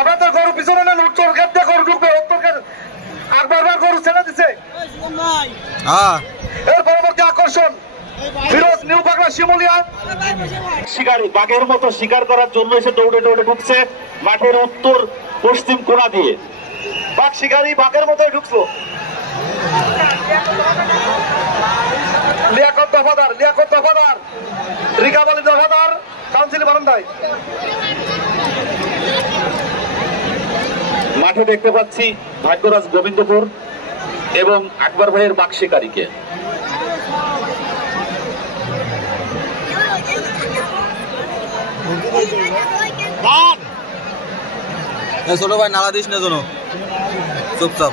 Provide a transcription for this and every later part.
আপনাদের গরু পিছনে নেন, উত্তর গেট দিয়ে গরু ঢুকবে, উত্তর গেট আর বারবার গরু ছেড়ে দিচ্ছে। এর পরবর্তী আকর্ষণ ফিরোজ নিউ পাগলা শিমুলিয়া শিকারী বাঘের মতো শিকার করার জন্য এসে দৌড়ে দৌড়ে ঢুকছে মাঠের উত্তর পশ্চিম কোণা দিয়ে। বাঘ শিকারী বাঘের মতোই ঢুকলো। লিয়াকত দফাদার রিকাব আলী দফাদার কাউন্সিল বারান্দায়। মাঠে দেখতে পাচ্ছি ভাগ্যরাজ গোবিন্দপুর এবং আকবর ভাইয়ের বাঘ শিকারীকে। ছোট ভাই নালা দিস না যেন, চুপচাপ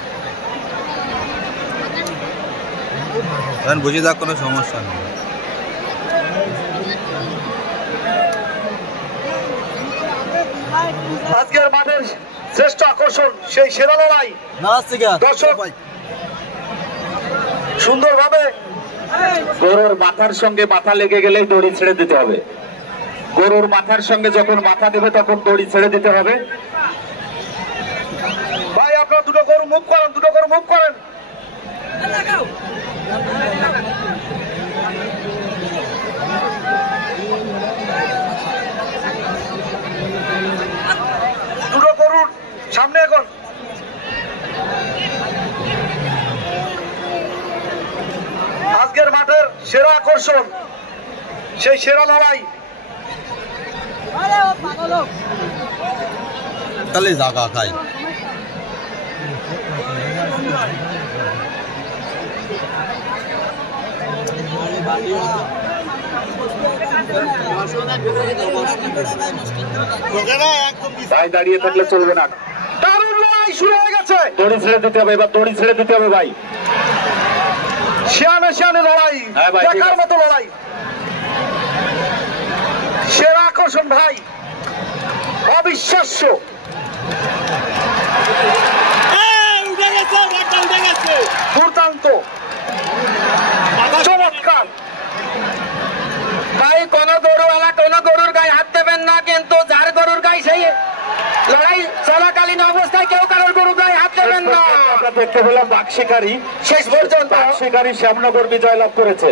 বুঝে যাক, কোনো সমস্যা নেই। আজকের মাঠের শ্রেষ্ঠ আকর্ষণ সেই সেরা লড়াই। দর্শক সুন্দরভাবে গরুর মাথার সঙ্গে মাথা লেগে গেলেই দড়ি ছেড়ে দিতে হবে। গরুর মাথার সঙ্গে যখন মাথা দেবে তখন দড়ি ছেড়ে দিতে হবে। ভাই আপনারা দুটো গরু মুভ করেন, দুটো গরুর সামনে এখন। আজকের মাঠের সেরা আকর্ষণ সেই সেরা লড়াই। তাহলে জায়গা খাই দাঁড়িয়ে থাকলে চলবে না। দারুণ লড়াই শুরু হয়ে গেছে। দড়ি ছেড়ে দিতে হবে, এবার দড়ি ছেড়ে দিতে হবে ভাই। শিয়ানে লড়াই, দেখার মতো লড়াই, সেরা আকর্ষণ ভাই, অবিশ্বাস্য, দুর্দান্ত, চমৎকার। ভাই কোন গরুওয়ালা কোন গরুর গায়ে হাত দেবেন না, কিন্তু যার গরুর গায়ে সেই লড়াই চলাকালীন অবস্থায় কেউ কারোর গরুর গায়ে হাত দেবেন না। আমরা দেখতে পেলাম বাঘ শিকারী শেষ পর্যন্ত বাঘ শিকারী শ্যামনগর বিজয় লাভ করেছে।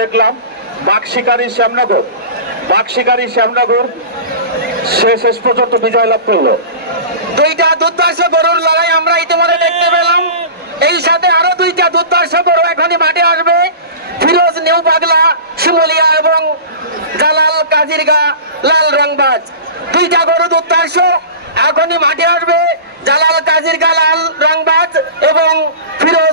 দেখলাম বাঘ শিকারী শ্যামনগর সে শেষ পর্যন্ত বিজয় লাভ করলো। দুইটা দুর্ধর্ষ গরুর লড়াই আমরা ইতিমধ্যে দেখতে পেলাম। এই সাথে আরো দুইটা দুর্ধর্ষ গরু এখনই মাঠে আসবে। ফিরোজ নিউ পাগলা শিমুলিয়া এবং জালাল কাজিরগা লাল রংবাজ, দুইটা গরু দুর্ধর্ষ এখনই মাঠে আসবে। জালাল কাজিরগা লাল রংবাজ এবং ফিরোজ